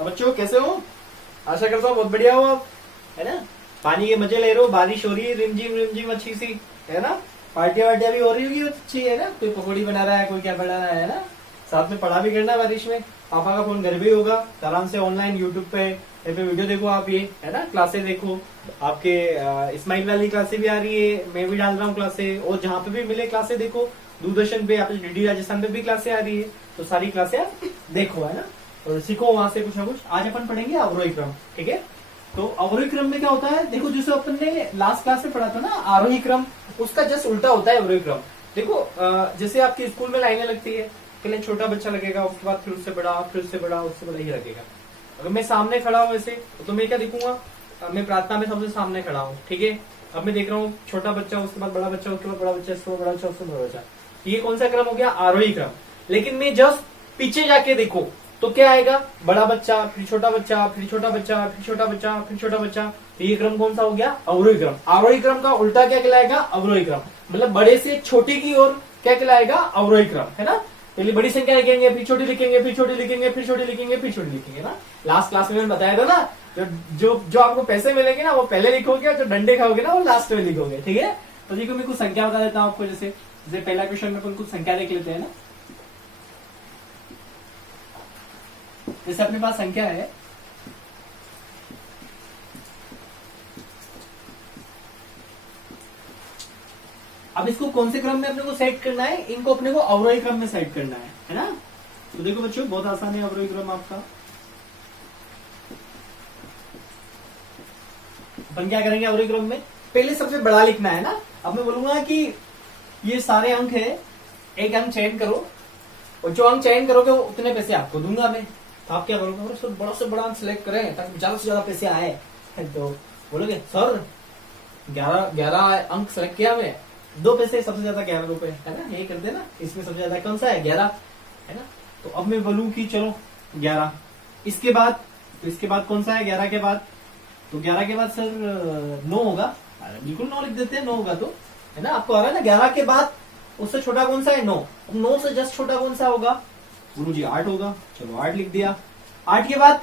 अब बच्चों कैसे हो? आशा करता हूँ बहुत बढ़िया हो आप, है ना। पानी के मजे ले रहे हो, बारिश हो रही है रिमझिम रिमझिम अच्छी सी, है ना। पार्टियां वार्टियां भी हो रही होगी अच्छी, है ना। कोई पकौड़ी बना रहा है, कोई क्या बना रहा है ना। साथ में पढ़ा भी करना है बारिश में। पापा का फोन घर पे ही होगा, आराम से ऑनलाइन यूट्यूब पे वीडियो देखो आप, ये है ना। क्लासेस देखो आपके, इस्माइल वाली क्लासेस भी आ रही है, मैं भी डाल रहा हूँ क्लासेस, और जहाँ पे भी मिले क्लासेस देखो। दूरदर्शन पे, आप डीडी राजस्थान पे भी क्लासेस आ रही है, तो सारी क्लासेस आप देखो, है ना। और सीखो वहां से कुछ ना कुछ। आज अपन पढ़ेंगे अवरोही क्रम, ठीक है। तो अवरोही क्रम में क्या होता है, देखो जैसे अपन ने लास्ट क्लास में पढ़ा था ना आरोही क्रम, उसका जस्ट उल्टा होता है अवरोही क्रम। देखो जैसे आपके स्कूल में लाइनें लगती है, पहले छोटा बच्चा लगेगा, उसके बाद फिर उससे बड़ा, फिर उससे बड़ा, उससे बड़ा ही लगेगा। अगर मैं सामने खड़ा हूं वैसे, तो मैं क्या दिखूंगा, मैं प्रार्थना में सबसे सामने खड़ा हूँ, ठीक है। अब मैं देख रहा हूँ छोटा बच्चा, उसके बाद बड़ा बच्चा, उसके बाद बड़ा बच्चा, उसके बाद बड़ा बच्चा, उसके बाद बड़ा बच्चा। ये कौन सा क्रम हो गया? आरोही क्रम। लेकिन मैं जस्ट पीछे जाके देखो तो क्या आएगा? बड़ा बच्चा, फिर छोटा बच्चा, फिर छोटा बच्चा, फिर छोटा बच्चा, फिर छोटा बच्चा। तो ये क्रम कौन सा हो गया? अवरोही क्रम। आरोही क्रम का उल्टा क्या कहलाएगा? अवरोही क्रम। मतलब बड़े से छोटी की ओर क्या कहलाएगा? अवरोही क्रम, है ना। पहले बड़ी संख्या लिखेंगे, फिर छोटी लिखेंगे, फिर छोटी लिखेंगे, फिर छोटी लिखेंगे, फिर छोटी लिखेंगे ना। लास्ट क्लास में मैंने बताया था ना, जो आपको पैसे मिलेंगे ना वो पहले लिखोगे, जो डंडे खाओगे ना वो लास्ट में लिखोगे, ठीक है। तो देखो मैं कुछ संख्या बता देता हूँ आपको। जैसे पहला क्वेश्चन में अपन कुछ संख्या देख लेते हैं ना। जैसे अपने पास संख्या है, अब इसको कौन से क्रम में अपने को सेट करना है? इनको अपने को अवरोही क्रम में सेट करना है ना। तो देखो बच्चों बहुत आसान है अवरोही क्रम आपका। अपन क्या करेंगे अवरोही क्रम में? पहले सबसे बड़ा लिखना है ना। अब मैं बोलूंगा कि ये सारे अंक है, एक अंक चयन करो, और जो अंक चयन करोगे वो उतने पैसे आपको दूंगा मैं। तो आप क्या करोगे? बड़ा से बड़ा अंक सिलेक्ट करें ताकि ज्यादा से ज्यादा पैसे आए। तो बोलोगे सर 11 अंक सेलेक्ट किया मैं, 2 पैसे सबसे ज्यादा 11 रुपए, है ना। यही करते ना। इसमें सबसे ज्यादा कौन सा है? 11, है ना। तो अब मैं बोलूं कि चलो 11, इसके बाद, तो इसके बाद कौन सा है 11 के बाद? तो 11 के बाद सर 9 होगा। बिल्कुल 9 लिख देते हैं, 9 होगा तो, है ना। आपको आ रहा है ना। 11 के बाद उससे छोटा कौन सा है? 9। अब 9 से जस्ट छोटा कौन सा होगा? गुरु जी 8 होगा। चलो 8 लिख दिया। 8 के बाद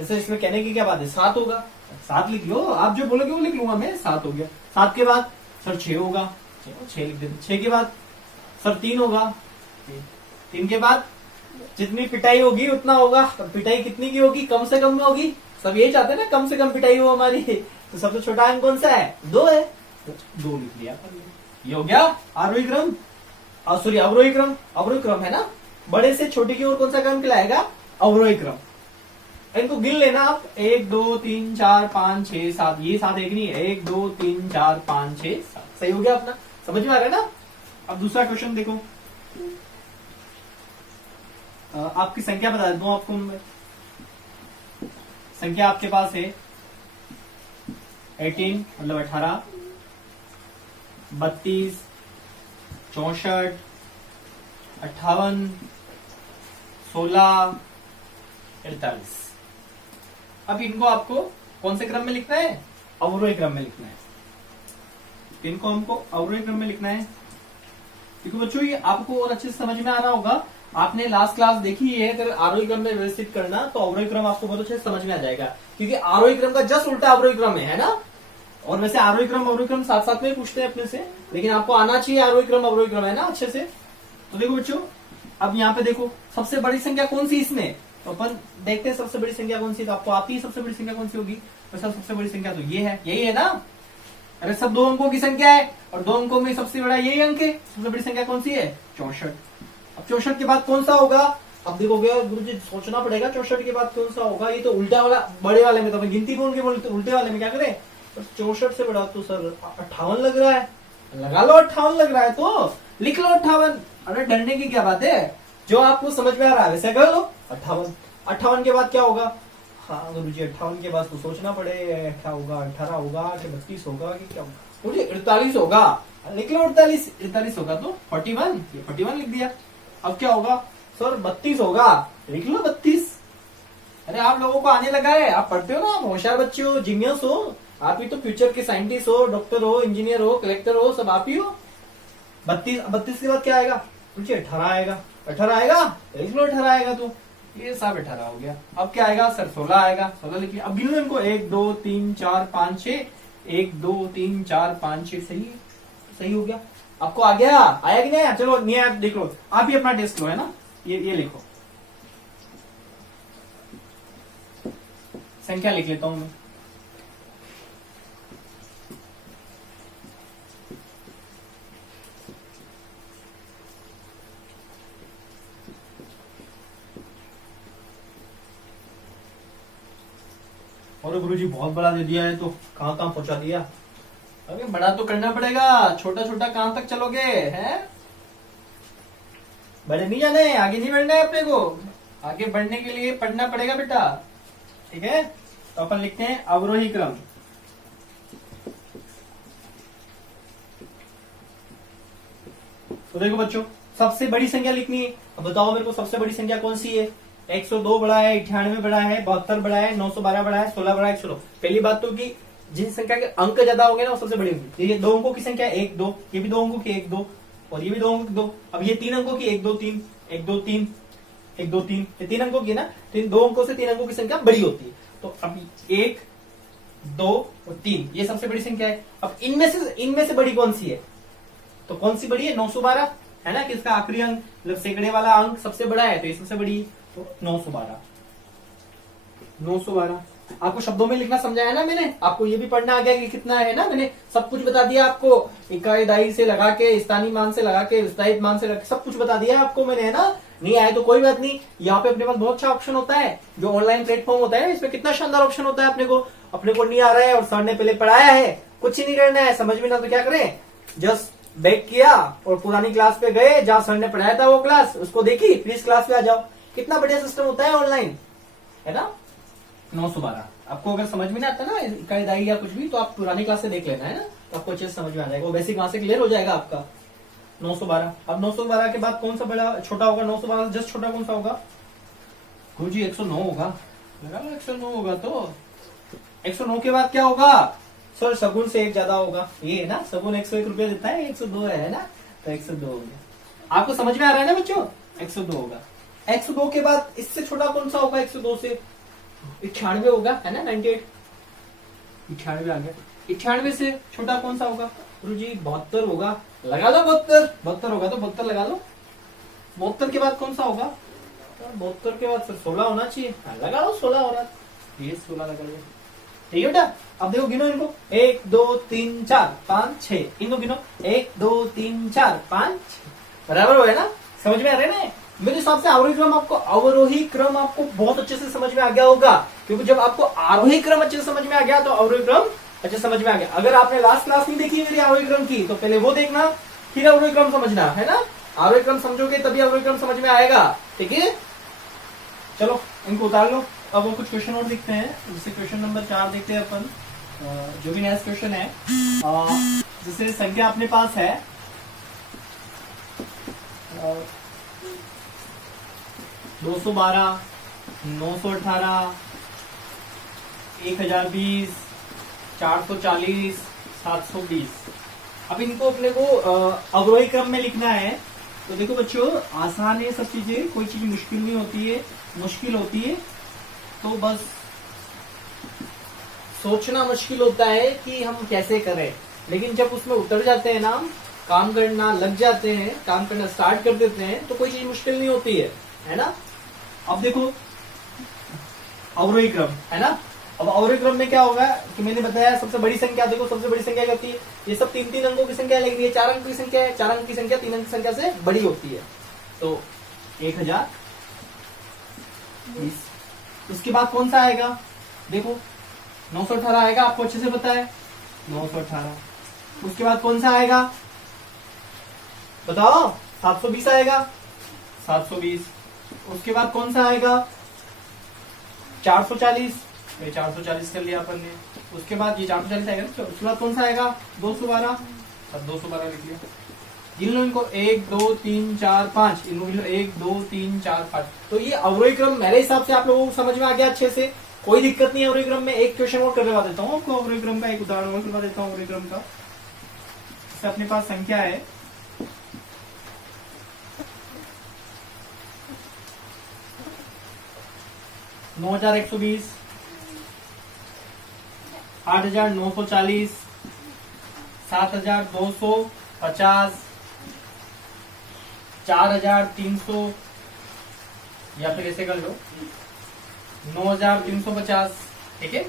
ऐसे इसमें कहने की क्या बात है? 7 होगा। 7 लिख लो, आप जो बोलोगे वो लिख लूंगा मैं। 7 हो गया। 7 के बाद सर 6 होगा। 6 लिख देते। 6 के बाद सर 3 होगा। 3 के बाद जितनी पिटाई होगी उतना होगा। तो पिटाई कितनी की होगी? कम से कम में होगी। सब ये चाहते हैं ना कम से कम पिटाई हो हमारी। तो सबसे छोटा अंक कौन सा है? 2 है, तो 2 लिख लिया। ये हो गया आरोही क्रम, सॉरी अवरोही क्रम। अवरोही क्रम है ना। बड़े से छोटे की ओर कौन सा क्रम कहलाएगा? अवरोही क्रम। इनको गिन लेना आप, 1 2 3 4 5 6 7। ये 7 एक नहीं है, 1 2 3 4 5 6 7। सही हो गया अपना, समझ में आ रहा है ना। अब दूसरा क्वेश्चन देखो। आपकी संख्या बता देता हूं आपको मैं। संख्या आपके पास है 18 मतलब 18, 32, 64, 58, 16, 48। अब इनको आपको कौन से क्रम में लिखना है? अवरोही क्रम में लिखना है। इनको हमको अवरोही क्रम में लिखना है। देखो बच्चों ये आपको और अच्छे से समझ में आ रहा होगा। आपने लास्ट क्लास देखी है, अगर आरोही क्रम में व्यवस्थित करना तो अवरोही क्रम आपको बहुत अच्छे से समझ में आ जाएगा, क्योंकि आरोही क्रम का जस्ट उल्टा अवरोही क्रम है ना। और वैसे आरोही क्रम अवरोही क्रम साथ साथ में पूछते हैं अपने से, लेकिन आपको आना चाहिए आरोही क्रम अवरोही क्रम, है ना, अच्छे से। तो देखो बच्चों अब यहाँ पे देखो सबसे बड़ी संख्या कौन सी इसमें, तो अपन देखते हैं सबसे बड़ी संख्या कौन सी। तो आपको आती है सबसे बड़ी संख्या कौन सी होगी? तो सबसे बड़ी संख्या तो ये है, यही है ना। अरे सब 2 अंकों की संख्या है और 2 अंकों में सबसे बड़ा यही अंक है। सबसे बड़ी संख्या कौन सी है? 64। अब 64 के बाद कौन सा होगा? अब देखोगे गुरु जी सोचना पड़ेगा 64 के बाद कौन सा होगा। ये तो उल्टा वाला, बड़े वाले में तो अपन गिनती बोल के बोलते, उल्टे वाले में क्या करें? तो 64 से बड़ा तो सर 58 लग रहा है। लगा लो 58 लग रहा है तो लिख लो 58। अरे डरने की क्या बात है, जो आपको समझ में आ रहा है वैसे कर लो। 58। 58 के बाद क्या होगा? हाँ गुरु जी 58 के बाद तो सोचना पड़े, क्या होगा? 18 होगा कि 32 होगा कि क्या होगा? मुझे 48 होगा। लिख लो 48। 48 होगा तो 41, 41 लिख दिया। अब क्या होगा? सर 32 होगा। लिख लो 32। अरे आप लोगों को आने लगा है, आप पढ़ते हो ना, आप होशियार बच्चे हो, जीनियस हो। आप ही तो फ्यूचर के साइंटिस्ट हो, डॉक्टर हो, इंजीनियर हो, कलेक्टर हो, सब आप ही हो। 32 के बाद क्या आएगा? मुझे 18 आएगा। 18 आएगा, लिख लो 18 आएगा तो ये सब 18 हो गया। अब क्या आएगा सर? 16 आएगा। 16 लिखिए। अब गिनो इनको, 1 2 3 4 5 6, 1 2 3 4 5 6, सही है, सही हो गया। आपको आ गया? आया कि नहीं आया? चलो नहीं आया देख लो, आप ही अपना टेस्ट लो, है ना। ये लिखो, संख्या लिख लेता हूं मैं। और गुरुजी बहुत बड़ा दे दिया है तो कहां कहां पहुंचा दिया। अरे बड़ा तो करना पड़ेगा, छोटा छोटा कहां तक चलोगे हैं? बड़े नहीं जाने, आगे नहीं बढ़ना है अपने को। आगे बढ़ने के लिए पढ़ना पड़ेगा बेटा, ठीक है। तो अपन लिखते हैं अवरोही क्रम। तो देखो बच्चों, सबसे बड़ी संख्या लिखनी है। अब बताओ मेरे को सबसे बड़ी संख्या कौन सी है? 102 बड़ा है, 98 बड़ा है, 72 बड़ा है, 912 बड़ा है, 16 बड़ा है, 109। पहली बात तो कि जिन संख्या के अंक ज्यादा होंगे ना वो सबसे बड़ी होगी। ये 2 अंकों की संख्या 1 2, ये भी 2 अंकों की 1 2, और ये भी 2 अंकों की 2। अब ये 3 अंकों की 1 2 3, 1 2 3, 1 2 3, ये 3 अंकों की ना, तो इन 2 अंकों से 3 अंकों की संख्या बड़ी होती है। तो अब 1 2 और 3 ये सबसे बड़ी संख्या है। अब इनमें से बड़ी कौन सी है? तो कौन सी बड़ी है? 912 है ना, कि इसका आखिरी अंक मतलब सैकड़े वाला अंक सबसे बड़ा है, तो ये सबसे बड़ी है। तो 912। 912 आपको शब्दों में लिखना समझाया ना मैंने, आपको ये भी पढ़ना आ गया कि कितना है ना, मैंने सब कुछ बता दिया आपको। इकाई दाई से लगा के, स्थानीय मान से लगा के, विस्तारित मान से लगा के, सब कुछ बता दिया आपको मैंने, है ना। नहीं आए तो कोई बात नहीं, यहाँ पे अपने पास बहुत अच्छा ऑप्शन होता है, जो ऑनलाइन प्लेटफॉर्म होता है इसमें कितना शानदार ऑप्शन होता है। अपने को नहीं आ रहा है और सर ने पहले पढ़ाया है, कुछ ही नहीं करना है, समझ में ना तो क्या करें, जस्ट बैक किया और पुरानी क्लास पे गए, जहां सर ने पढ़ाया था वो क्लास उसको देखी, फिर इस क्लास पे आ जाओ। कितना बढ़िया सिस्टम होता है ऑनलाइन, है ना। 912 आपको अगर समझ में नहीं आता ना इकाई दाई या कुछ भी, तो आप पुरानी क्लास से देख लेना, है ना, तो आपको अच्छे से समझ में आ जाएगा, वो बेसिक वहां से क्लियर हो जाएगा आपका। 912। अब 912 के बाद कौन सा बड़ा छोटा होगा? 912 जस्ट छोटा कौन सा होगा? गुरुजी 109 होगा। लगा लो 109 होगा। तो 109 के बाद क्या होगा? सर सगुन से 1 ज्यादा होगा, ये है ना, सगुन 101 रुपया देता है, 102 है ना, तो 102 हो गया। आपको समझ में आ रहा है ना बच्चों? 102 होगा। 102 के बाद इससे छोटा कौन सा होगा? 102 से 98 होगा, है ना, 98। 98 आ गया। 98 से छोटा कौन सा होगा? गुरुजी 72 होगा। लगा लो 72 होगा तो 72 लगा लो। 72 के बाद कौन सा होगा? 72 के बाद फिर 16 होना चाहिए, लगा लो 16 हो रहा, ये 16 लगा लो, ठीक है बेटा। अब देखो गिनो इनको, 1 2 3 4 5 6, इनको गिनो, 1 2 3 4 5 6, बराबर हो, है ना। समझ में आ रहा है ना। मेरे हिसाब से अवरोही क्रम आपको बहुत अच्छे से समझ में आ गया होगा, क्योंकि जब आपको आरोही क्रम अच्छे से समझ में आ गया तो अवरोही क्रम अच्छे समझ में आ गया। अगर आपने लास्ट क्लास नहीं देखी मेरी आरोही क्रम की, तो पहले वो देखना, फिर अवरोही क्रम समझना, है ना। आरोही क्रम समझोगे तभी अवरोही क्रम समझ में आएगा, ठीक है। चलो इनको उतार लो। अब वो कुछ क्वेश्चन और देखते हैं, जैसे क्वेश्चन नंबर 4 देखते हैं अपन, जो भी नेक्स्ट क्वेश्चन है। जैसे संख्या अपने पास है 212, 918, 1020, 440, 720। अब इनको अपने को अवरोही क्रम में लिखना है। तो देखो बच्चों, आसान है सब चीजें, कोई चीज मुश्किल नहीं होती है। मुश्किल होती है तो बस सोचना मुश्किल होता है कि हम कैसे करें, लेकिन जब उसमें उतर जाते हैं ना, काम करना लग जाते हैं, काम करना स्टार्ट कर देते हैं, तो कोई चीज मुश्किल नहीं होती है ना। अब देखो अवरोही क्रम, है ना। अब अवरोही क्रम में क्या होगा कि मैंने बताया सबसे बड़ी संख्या, देखो सबसे बड़ी संख्या क्या होती है? ये सब 3-3 अंकों की संख्या है, लेकिन ये 4 अंक की संख्या है। 4 अंक की संख्या 3 अंक की संख्या से बड़ी होती है, तो 1020। उसके बाद कौन सा आएगा? देखो 918 आएगा, आपको अच्छे से पता है 918। उसके बाद कौन सा आएगा बताओ? 720 आएगा, 720। उसके बाद कौन सा आएगा? 440, 440 कर लिया अपन ने। उसके बाद ये 440 आएगा। उसके बाद कौन सा आएगा? 212, अब 212 लिख लिया। गिन लो इनको, 1 2 3 4 5, इनको गिन लो 1 2 3 4 5। तो ये अवरोही क्रम मेरे हिसाब से आप लोगों को समझ में आ गया अच्छे से, कोई दिक्कत नहीं है अवरोही क्रम में। एक क्वेश्चन और करवा देता हूँ आपको अवरोही क्रम का, एक उदाहरण और करवा देता हूँ अवरोही क्रम का। जैसे अपने पास संख्या है 1 9,120, 8,940, 7,250, 4,300, या फिर ऐसे कर लो 9,350। ठीक है,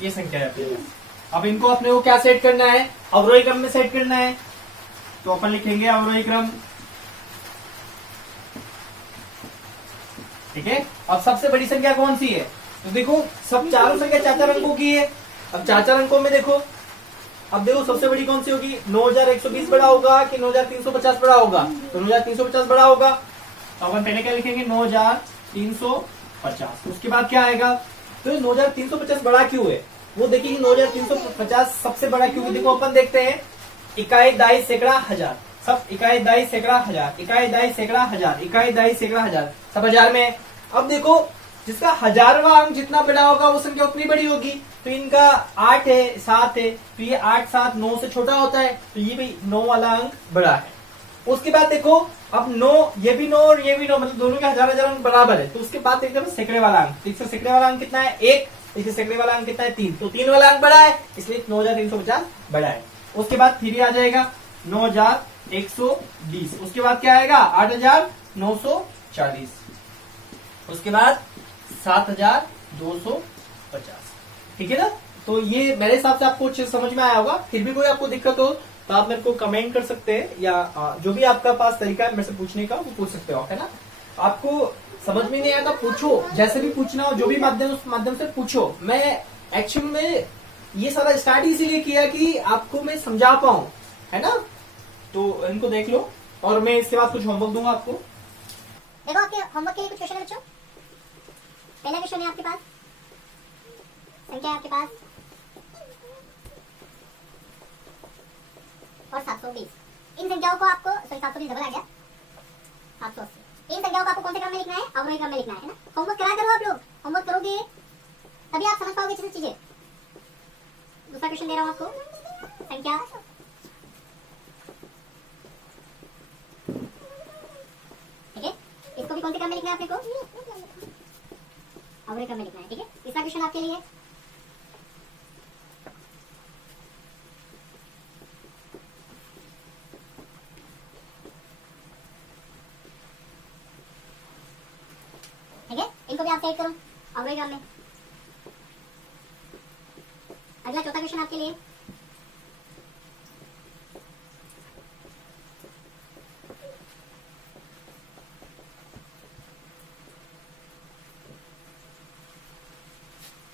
ये संख्या है आपके पास। अब इनको अपने को क्या सेट करना है, अवरोही क्रम में सेट करना है। तो अपन लिखेंगे अवरोही क्रम। ठीक है, अब सबसे बड़ी संख्या कौन सी है, तो देखो सब चारों संख्या 4-4 अंकों की है। अब 4-4 अंकों में देखो, अब देखो सबसे बड़ी कौन सी होगी, 9,120 बड़ा होगा कि 9,350 बड़ा होगा, तो 9,350 बड़ा होगा। तो अपन पहले क्या लिखेंगे, 9,350। उसके बाद क्या आएगा, तो 9,350 बड़ा क्यों है, वो देखिए 9,350 सबसे बड़ा क्यों है। देखो अपन देखते हैं, इकाई, दाई, सैकड़ा, हजार, सब इकाई, दाई, सैकड़ा, हजार, इकाई, दाई, सैकड़ा, हजार, इकाई, दाई, सैकड़ा, हजार, सब हजार में है। अब देखो जिसका 1000वां अंक जितना बड़ा होगा वो संख्या उतनी बड़ी होगी। तो इनका 8 है, 7 है, तो ये 8, 7, 9 से छोटा होता है, तो ये भी 9 वाला अंक बड़ा है। उसके बाद देखो, अब 9, ये भी 9 और ये भी 9, मतलब दोनों के 1000 अंक बराबर है। तो उसके बाद देखते हैं सैकड़े वाला अंक, इससे सैकड़े वाला अंक कितना है, 1, इससे सैकड़े वाला अंक कितना है, 3, तो 3 वाला अंक बड़ा है, इसलिए 9,350 बड़ा है। उसके बाद फिर आ जाएगा 9,120, उसके बाद क्या आएगा 8,940, उसके बाद 7,250। ठीक है ना, तो ये मेरे हिसाब से आपको अच्छे समझ में आया होगा। फिर भी कोई आपको दिक्कत हो तो आप मेरे को कमेंट कर सकते हैं, या जो भी आपका पास तरीका है मेरे से पूछने का वो पूछ सकते हो, है ना। आपको समझ में नहीं आया तो पूछो, जैसे भी पूछना हो, जो भी माध्यम उस माध्यम से पूछो। मैं एक्चुअल में ये सारा स्टार्ट इसीलिए किया कि आपको मैं समझा पाऊं, है ना। तो इनको देख लो, और मैं इसके बाद कुछ होमवर्क दूंगा आपको। देखो आपके होमवर्क के लिए कुछ क्वेश्चन है बच्चों। पहला क्वेश्चन है आपके पास, संख्या है आपके पास और 720। इन संख्याओं को आपको, सॉरी 720 डबल आ गया, 780। इन संख्याओं को आपको कौन से क्रम में लिखना है, अवरोही क्रम में लिखना है ना। होमवर्क करा करो आप लोग, होमवर्क करोगे तभी आप समझ पाओगे चीजें। दूसरा क्वेश्चन दे रहा हूं आपको, संख्या ठीक है, इसको भी कौन से क्रम में लिखना है आपने को, अवरोही क्रम में लिखना है। ठीक है, तीसरा क्वेश्चन आपके लिए, ठीक है, इनको भी आप सेट करो अवरोही क्रम में। अगला चौथा क्वेश्चन आपके लिए,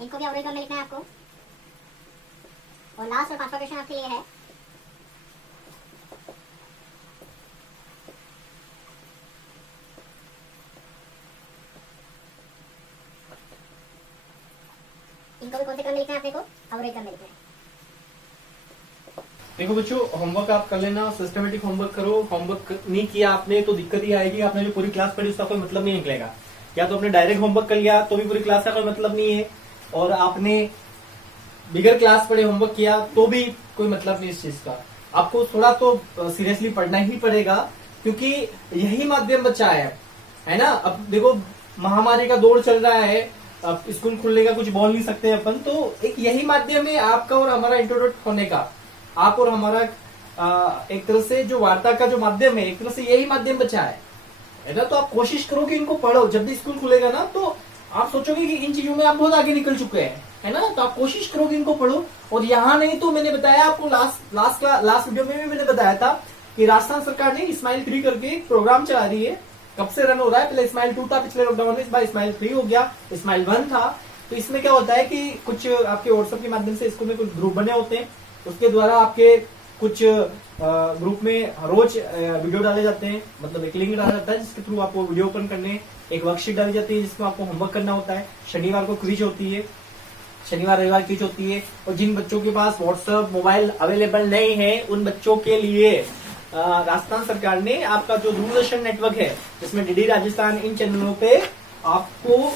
इनको भी अवरोही क्रम में लिखना है आपको। और लास्ट और पांचवा क्वेश्चन आपके लिए है, इनको भी कौन से क्रम में लिखना है आपने को, अवरोही क्रम में लिखना है। देखो बच्चों, होमवर्क आप कर लेना, सिस्टमेटिक होमवर्क करो। होमवर्क नहीं किया आपने तो दिक्कत ही आएगी, आपने जो पूरी क्लास पढ़ी उसका कोई मतलब नहीं निकलेगा। या तो आपने डायरेक्ट होमवर्क कर लिया तो भी पूरी क्लास का कोई मतलब नहीं है, और आपने बिगर क्लास पढ़े होमवर्क किया तो भी कोई मतलब नहीं इस चीज का। आपको थोड़ा तो सीरियसली पढ़ना ही पड़ेगा, क्योंकि यही माध्यम बचा है ना। अब देखो महामारी का दौर चल रहा है, अब स्कूल खुलने का कुछ बोल नहीं सकते अपन, तो एक यही माध्यम है आपका और हमारा इंट्रोडक्ट होने का, आप और हमारा एक तरह से जो वार्ता का जो माध्यम है, एक तरह से यही माध्यम बचा है ना। तो आप कोशिश करो कि इनको पढ़ो, जब भी स्कूल खुलेगा ना तो आप सोचोगे कि इन चीजों में आप बहुत आगे निकल चुके हैं, है ना। तो आप कोशिश करो कि इनको पढ़ो। और यहाँ नहीं तो मैंने बताया आपको लास्ट वीडियो में भी मैंने बताया था कि राजस्थान सरकार ने स्माइल 3 करके एक प्रोग्राम चला रही है। कब से रन हो रहा है, पहले स्माइल 2 था पिछले लॉकडाउन में, इस बार स्माइल 3 हो गया, स्माइल 1 था। तो इसमें क्या होता है कि कुछ आपके व्हाट्सएप के माध्यम से स्कूल में कुछ ग्रुप बने होते हैं, उसके द्वारा आपके कुछ ग्रुप में रोज वीडियो डाले जाते हैं, मतलब एक लिंक डाला जाता है जिसके थ्रू आपको वीडियो ओपन करने, एक वर्कशीट डाली जाती है जिसमें आपको होमवर्क करना होता है। शनिवार को क्विज होती है, शनिवार रविवार क्विज होती है। और जिन बच्चों के पास व्हाट्सएप मोबाइल अवेलेबल नहीं है उन बच्चों के लिए राजस्थान सरकार ने आपका जो दूरदर्शन नेटवर्क है, जिसमें डीडी राजस्थान, इन चैनलों पे आपको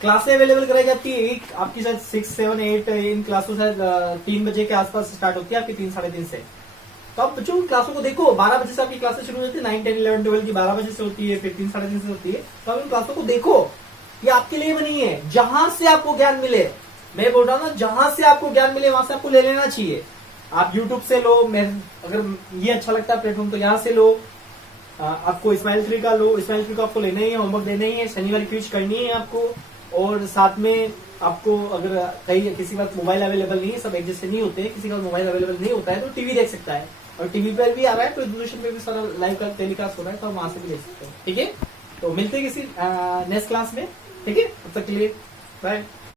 क्लासें अवेलेबल कराई जाती है। एक आपकी शायद 6, 7, 8 इन क्लासों शायद 3 बजे के आसपास स्टार्ट होती है आपकी, 3, साढ़े 3 से। तो आप बच्चों क्लासों को देखो, 12 बजे से आपकी क्लासेस शुरू हो जाती है, 9, 10, 11, 12 की 12 बजे से होती है, फिर 3, साढ़े 3 से होती है। तो आप इन क्लासों को देखो, ये आपके लिए बनी है, जहां से आपको ज्ञान मिले। मैं बोल रहा हूँ ना, जहां से आपको ज्ञान मिले वहां से आपको ले लेना चाहिए। आप YouTube से लो, मैं अगर ये अच्छा लगता है प्लेटफॉर्म तो यहाँ से लो। आपको स्माइल ट्री का लो, स्माइल ट्री को आपको लेना ही है, होमवर्क देना ही है, शनिवार क्विज करनी है आपको। और साथ में आपको अगर कहीं किसी के पास मोबाइल अवेलेबल नहीं है, सब एक जैसे नहीं होते हैं, किसी का मोबाइल अवेलेबल नहीं होता है तो टीवी देख सकता है, और टीवी पर भी आ रहा है तो दूरदर्शन पे भी सारा लाइव का टेलीकास्ट हो रहा है, तो वहां से भी देख सकते हैं। ठीक है, तो मिलते हैं किसी नेक्स्ट क्लास में। ठीक है, तब तक के लिए बाय।